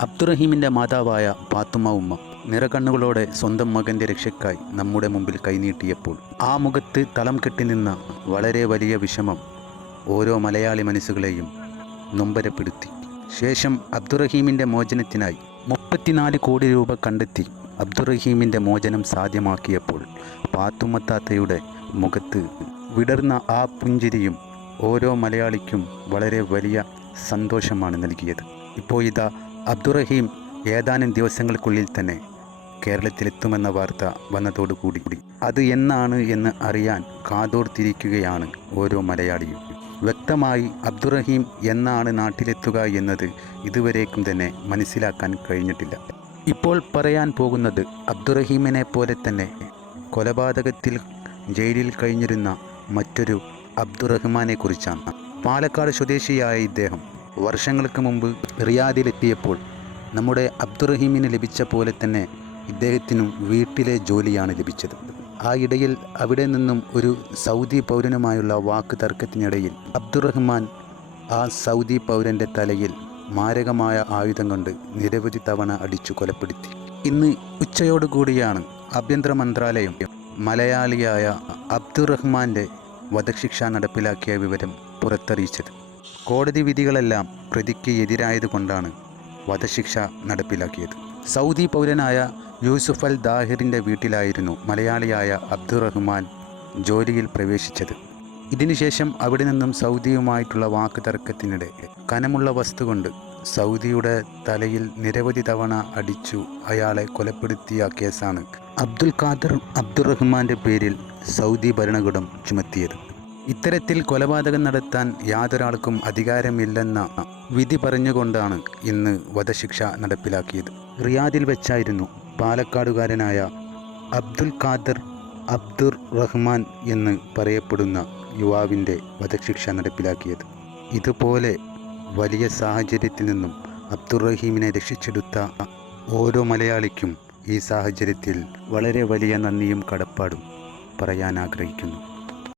അബ്ദുറഹീമിന്റെ മാതാവായ പാത്തുമ്മ ഉമ്മ നിറകണ്ണുകളോടെ സ്വന്തം മകന്റെ രക്ഷയ്ക്കായി നമ്മുടെ മുമ്പിൽ കൈനീട്ടിയപ്പോൾ ആ മുഖത്ത് തളം കെട്ടി നിന്ന വളരെ വലിയ വിഷമം ഓരോ മലയാളി മനസ്സുകളെയും നൊമ്പരപ്പെടുത്തി. ശേഷം അബ്ദുറഹീമിന്റെ മോചനത്തിനായി മുപ്പത്തിനാല് കോടി രൂപ കണ്ടെത്തി അബ്ദുറഹീമിന്റെ മോചനം സാധ്യമാക്കിയപ്പോൾ പാത്തുമ്മത്താത്തയുടെ മുഖത്ത് വിടർന്ന ആ പുഞ്ചിരിയും ഓരോ മലയാളിക്കും വളരെ വലിയ സന്തോഷമാണ് നൽകിയത്. ഇപ്പോൾ ഇതാ അബ്ദുറഹീം ഏതാനും ദിവസങ്ങൾക്കുള്ളിൽ തന്നെ കേരളത്തിലെത്തുമെന്ന വാർത്ത വന്നതോടുകൂടി. അത് എന്നാണ് എന്ന് അറിയാൻ കാതോർത്തിരിക്കുകയാണ് ഓരോ മലയാളിയും. വ്യക്തമായി അബ്ദുറഹീം എന്നാണ് നാട്ടിലെത്തുക എന്നത് ഇതുവരേക്കും തന്നെ മനസ്സിലാക്കാൻ കഴിഞ്ഞിട്ടില്ല. ഇപ്പോൾ പറയാൻ പോകുന്നത് അബ്ദുറഹീമിനെ പോലെ തന്നെ കൊലപാതകത്തിൽ ജയിലിൽ കഴിഞ്ഞിരുന്ന മറ്റൊരു അബ്ദുറഹ്മാനെ കുറിച്ചാണ്. പാലക്കാട് സ്വദേശിയായ ഇദ്ദേഹം വർഷങ്ങൾക്ക് മുമ്പ് റിയാദിലെത്തിയപ്പോൾ നമ്മുടെ അബ്ദുറഹീമിന് ലഭിച്ച പോലെ തന്നെ ഇദ്ദേഹത്തിനും വീട്ടിലെ ജോലിയാണ് ലഭിച്ചത്. ആ ഇടയിൽ അവിടെ നിന്നും ഒരു സൗദി പൗരനുമായുള്ള വാക്ക് തർക്കത്തിനിടയിൽ അബ്ദുറഹ്മാൻ ആ സൗദി പൗരന്റെ തലയിൽ മാരകമായ ആയുധം കൊണ്ട് നിരവധി തവണ അടിച്ചു കൊലപ്പെടുത്തി. ഇന്ന് ഉച്ചയോടുകൂടിയാണ് ആഭ്യന്തര മന്ത്രാലയം മലയാളിയായ അബ്ദുറഹ്മാന്റെ വധശിക്ഷ നടപ്പിലാക്കിയ വിവരം പുറത്തറിയിച്ചത്. കോടതി വിധികളെല്ലാം പ്രതിക്ക് എതിരായതുകൊണ്ടാണ് വധശിക്ഷ നടപ്പിലാക്കിയത്. സൗദി പൗരനായ യൂസുഫ് അൽ ദാഹിറിന്റെ വീട്ടിലായിരുന്നു മലയാളിയായ അബ്ദുറഹ്മാൻ ജോലിയിൽ പ്രവേശിച്ചത്. ഇതിനുശേഷം അവിടെ നിന്നും സൗദിയുമായിട്ടുള്ള വാക്ക് തർക്കത്തിനിടെ കനമുള്ള വസ്തു കൊണ്ട് സൗദിയുടെ തലയിൽ നിരവധി തവണ അടിച്ചു അയാളെ കൊലപ്പെടുത്തിയ കേസാണ് അബ്ദുൽ ഖാദർ അബ്ദുറഹ്മാന്റെ പേരിൽ സൗദി ഭരണകൂടം ചുമത്തിയത്. ഇത്തരത്തിൽ കൊലപാതകം നടത്താൻ യാതൊരാൾക്കും അധികാരമില്ലെന്ന വിധി പറഞ്ഞുകൊണ്ടാണ് ഇന്ന് വധശിക്ഷ നടപ്പിലാക്കിയത്. റിയാദിൽ വെച്ചായിരുന്നു പാലക്കാടുകാരനായ അബ്ദുൽ ഖാദർ അബ്ദുർ റഹ്മാൻ എന്ന് പറയപ്പെടുന്ന യുവാവിന്റെ വധശിക്ഷ നടപ്പിലാക്കിയത്. ഇതുപോലെ വലിയ സാഹചര്യത്തിൽ നിന്നും അബ്ദുർ റഹീമിനെ രക്ഷിച്ചെടുത്ത ഓരോ മലയാളിക്കും ഈ സാഹചര്യത്തിൽ വളരെ വലിയ നന്ദിയും കടപ്പാടും പറയാൻ ആഗ്രഹിക്കുന്നു